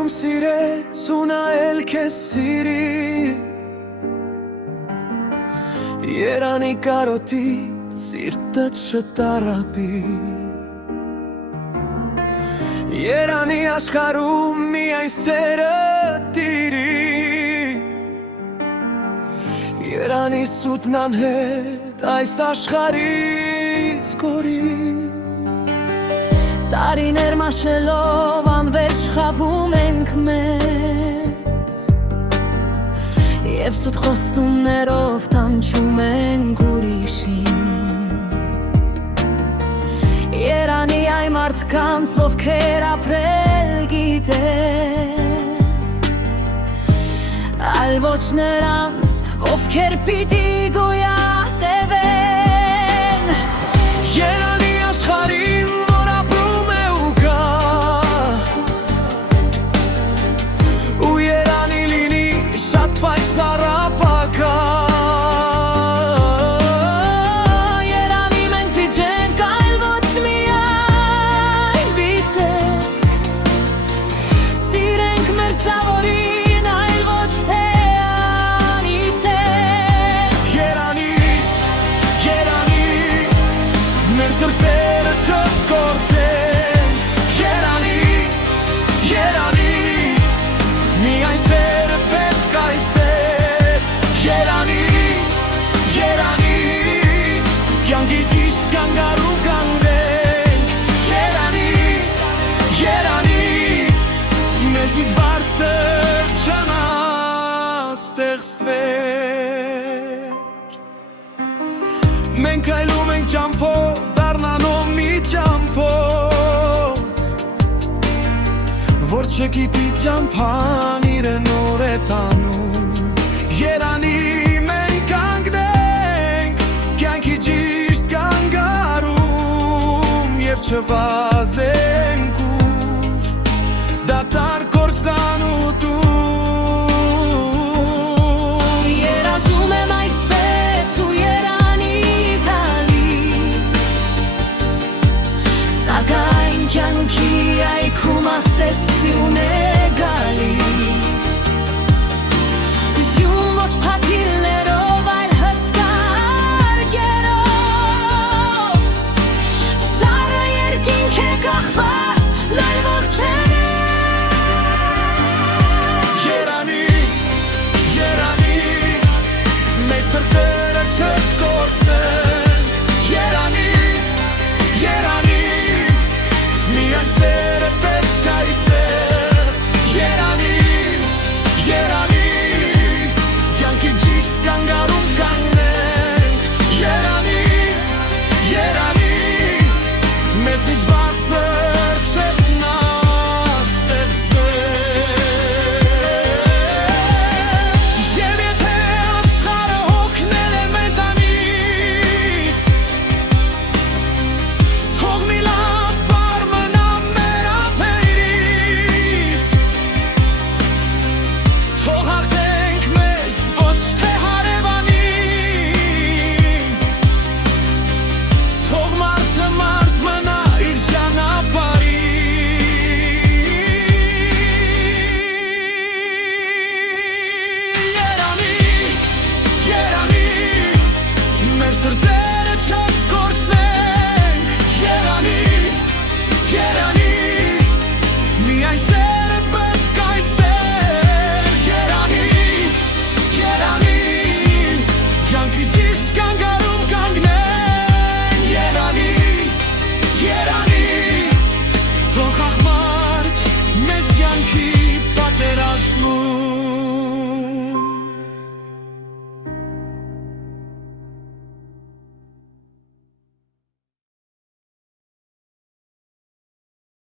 Հայրենիում սիրես ու նա էլ քեզ սիրի Երանի կարոտից սիրտդ չտարապի Երանի աշխարհում միայն սերը տիրի Երանի սուտն անհետ այս աշխարհից կորի Տարիներ մաշելով անվերջ խաբում ենք մեզ Եվ սուտ խոստումներով տանջում ենք ուրիշին Երանի այն մարդկանց, ովքեր ապրել գիտեն Այլ ոչ նրանց, ովքեր պիտի գոյատևեն Երանի աշխարհին, որ ապրում է ու կա Ու երանի լինի շատ պայծառ ապագա Երանի մենք զիջենք, այլ ոչ միայն վիճենք Սիրենք մեր ծավորին, այլ ոչ թե անիծենք Երանի, մեր սրտերը չկորցենք Երանի, միայն սերը պետք այստեղ Երանի, կյանքի ճիշտ կանգարում կանգնենք Երանի, մեզնից բարձր չանաստեղծվեր Մենք այլում ենք ճամփով, դառնանով մի ճամփով Որ չգիտի ճամփան իրենոր է տանում Երանի մենք կանգնենք, կյանքի ճիշտ կանգարում Եվ չվազենք ուր, դատարկ կործան